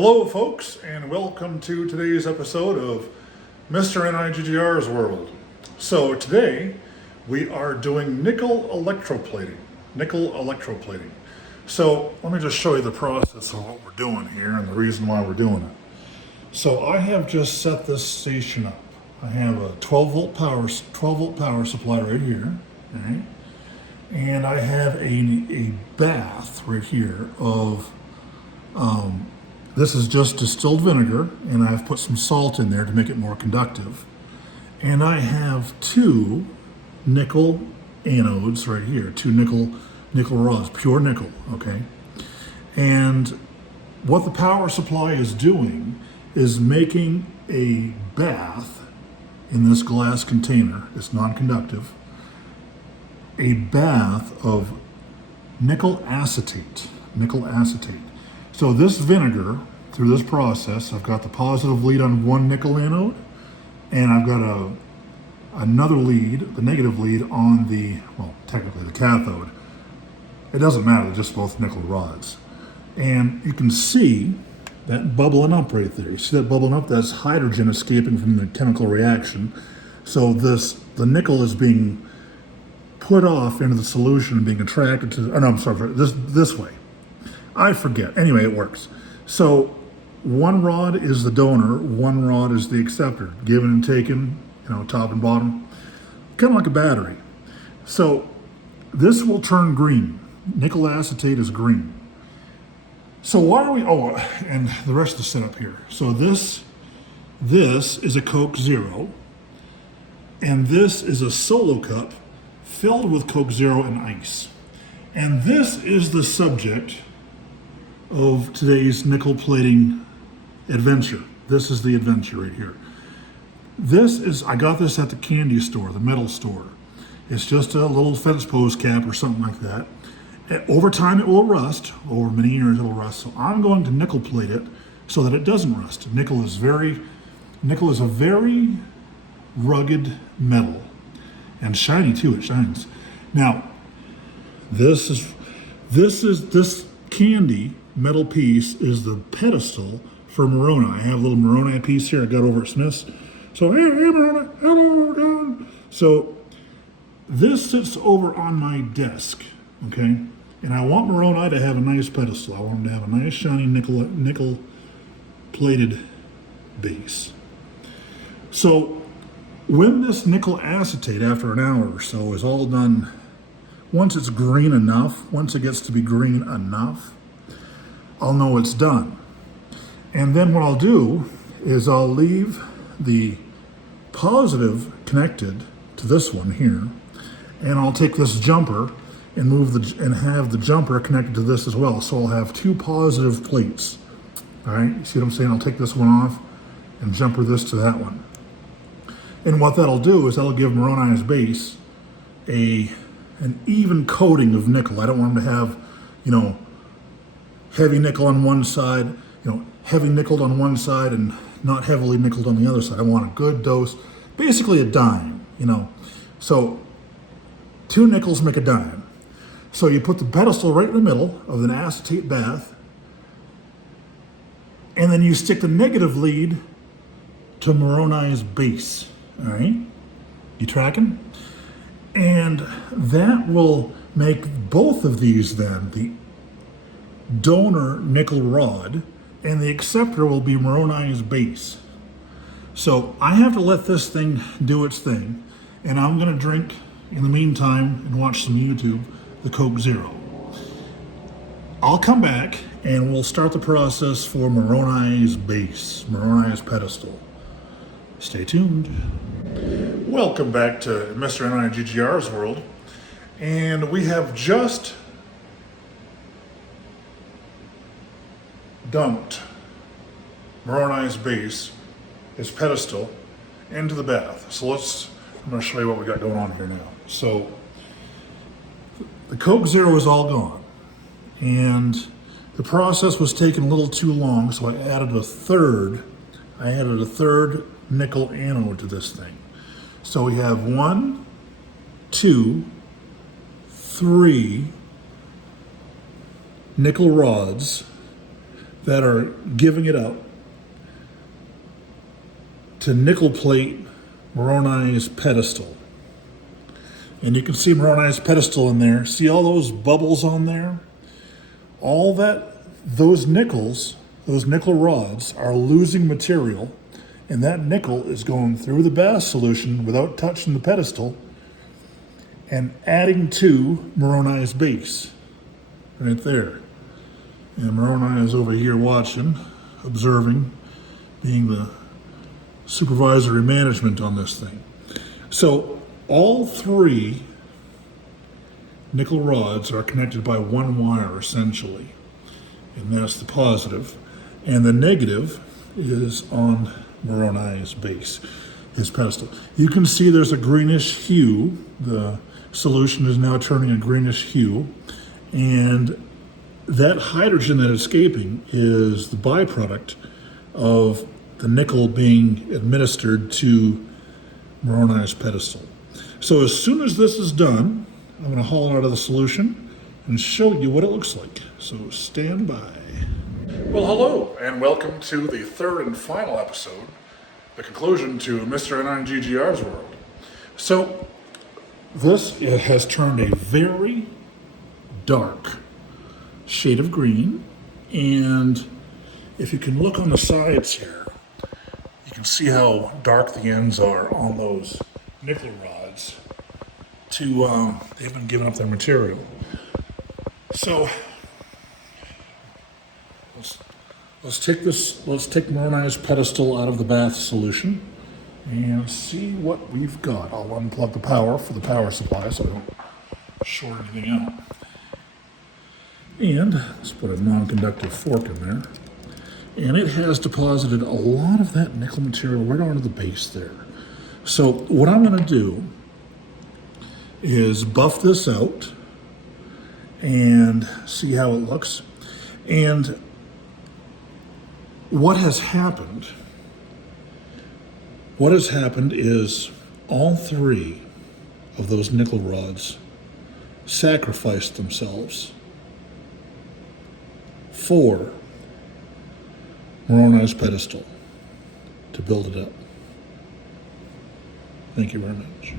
Hello, folks, and welcome to today's episode of Mr. NIGGR's World. So today we are doing nickel electroplating. So let me just show you the process of what we're doing here and the reason why we're doing it. So I have just set this station up. I have a 12 volt power supply right here, all right? And I have a bath right here of this is just distilled vinegar, and I've put some salt in there to make it more conductive. And I have two nickel anodes right here, two nickel rods, pure nickel, okay? And what the power supply is doing is making a bath in this glass container, it's non-conductive, a bath of nickel acetate. So this vinegar, through this process, I've got the positive lead on one nickel anode, and I've got another lead, the negative lead on the, well, technically the cathode. It doesn't matter, they're just both nickel rods. And you can see that bubbling up right there. You see that bubbling up? That's hydrogen escaping from the chemical reaction. So the nickel is being put off into the solution and being attracted to, oh no, I'm sorry, this way. I forget. Anyway, it works. So one rod is the donor, one rod is the acceptor, given and taken, top and bottom, kind of like a battery. So this will turn green. Nickel acetate is green. So why are we, and the rest of the setup here. So this is a Coke Zero, and this is a solo cup filled with Coke Zero and ice. And this is the subject of today's nickel plating adventure. This is the adventure right here. I got this at the candy store, the metal store. It's just a little fence post cap or something like that. Over time it will rust, over many years it will rust. So I'm going to nickel plate it so that it doesn't rust. Nickel is a very rugged metal and shiny too, it shines. Now, this candy metal piece is the pedestal for Moroni. I have a little Moroni piece here I got over at Smith's. So, hey Moroni, hello, Don. So, this sits over on my desk, okay? And I want Moroni to have a nice pedestal. I want him to have a nice shiny nickel plated base. So, when this nickel acetate, after an hour or so, is all done, once it's green enough, once it gets to be green enough, I'll know it's done. And then what I'll do is I'll leave the positive connected to this one here, and I'll take this jumper and have the jumper connected to this as well. So I'll have two positive plates. All right, you see what I'm saying? I'll take this one off and jumper this to that one. And what that'll do is that'll give Moroni's base an even coating of nickel. I don't want them to have, heavy nickel on one side, heavy nickeled on one side and not heavily nickeled on the other side. I want a good dose, basically a dime, So 2 nickels make a dime. So you put the pedestal right in the middle of an acetate bath, and then you stick the negative lead to Moroni's base, all right? You tracking? And that will make both of these then, the donor nickel rod and the acceptor will be Moroni's base. So I have to let this thing do its thing, and I'm gonna drink in the meantime and watch some YouTube, the Coke Zero. I'll come back and we'll start the process for Moroni's base, Moroni's pedestal. Stay tuned. Welcome back to Mr. NIGGR's World, and we have just dumped Moroni's base, his pedestal, into the bath. So I'm going to show you what we got going on here now. So the Coke Zero is all gone, and the process was taking a little too long, so I added a third nickel anode to this thing. So we have 1, 2, 3 nickel rods that are giving it out to nickel plate Moroni's Pedestal. And you can see Moroni's Pedestal in there. See all those bubbles on there? All that, those nickel rods are losing material, and that nickel is going through the bath solution without touching the pedestal and adding to Moroni's base right there. And Moroni is over here watching, observing, being the supervisory management on this thing. So all three nickel rods are connected by one wire essentially, and that's the positive. And the negative is on Moroni's base, his pedestal. You can see there's a greenish hue. The solution is now turning a greenish hue, and that hydrogen that is escaping is the byproduct of the nickel being administered to Moroni's pedestal. So as soon as this is done, I'm going to haul it out of the solution and show you what it looks like. So stand by. Well, hello, and welcome to the third and final episode, the conclusion to Mr. NIGGR's world. So this has turned a very dark shade of green, and if you can look on the sides here, you can see how dark the ends are on those nickel rods. They've been giving up their material. So let's take Moroni's pedestal out of the bath solution and see what we've got. I'll unplug the power for the power supply so I don't short anything out. And let's put a non-conductive fork in there. And it has deposited a lot of that nickel material right onto the base there. So what I'm going to do is buff this out and see how it looks. And what has happened is all three of those nickel rods sacrificed themselves for Moroni's pedestal to build it up. Thank you very much.